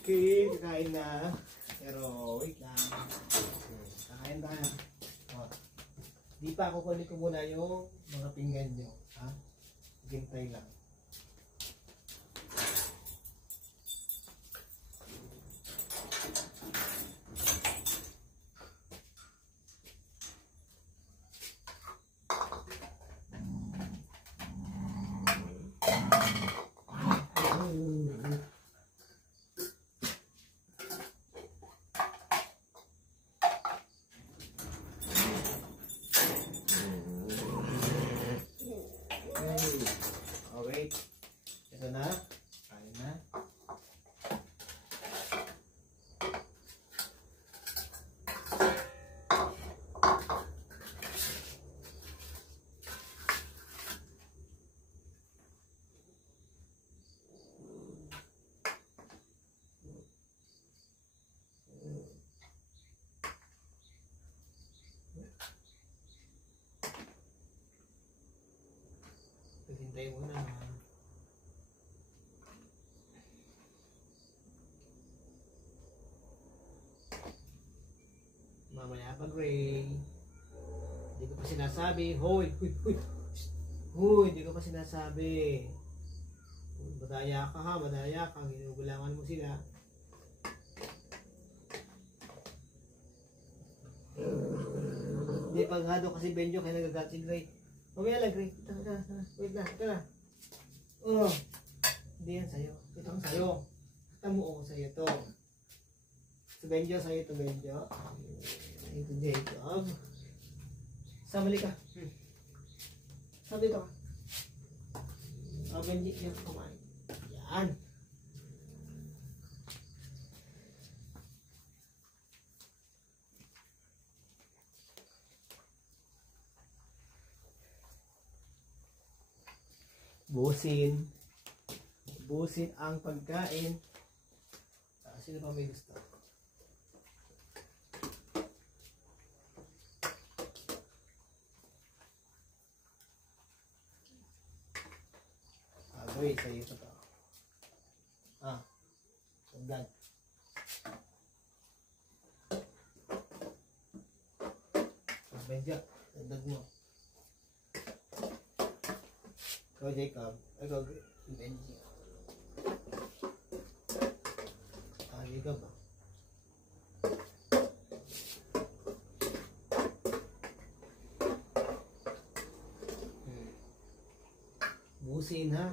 Okay, kakain na. Pero wait lang. Kakain tayo. Oh. Di pa ako kunin ko muna yung mga pinggan nyo. Ha? Hintay lang. Okay. Ito na. Kain na. Hintay mo na. Mamaya pag Ray. Hindi ko pa sinasabi. Hoy! Huy! Huy! Huy! Hindi ko pa sinasabi. Madaya ka ha. Madaya ka. Ginugulangan mo sila. Hindi paghado kasi Benjo kaya nagagating Ray. Mamaya lang Ray. Wait na. Ito na. Oh. Hindi yan sa'yo. Ito ang sa'yo. Tamuong sa'yo to. Sa Benjo sa'yo to Benjo. Ito Jacob. Samali ka. Sabi ka. Benji yan kumain. Yan. Busin ang pagkain. Sino pa may gusto? Agoy, sa'yo ito to. Sundan. Benja, sundan mo. Ikaw Jacob. Ikaw Benji. Jacob ba? Busin ha.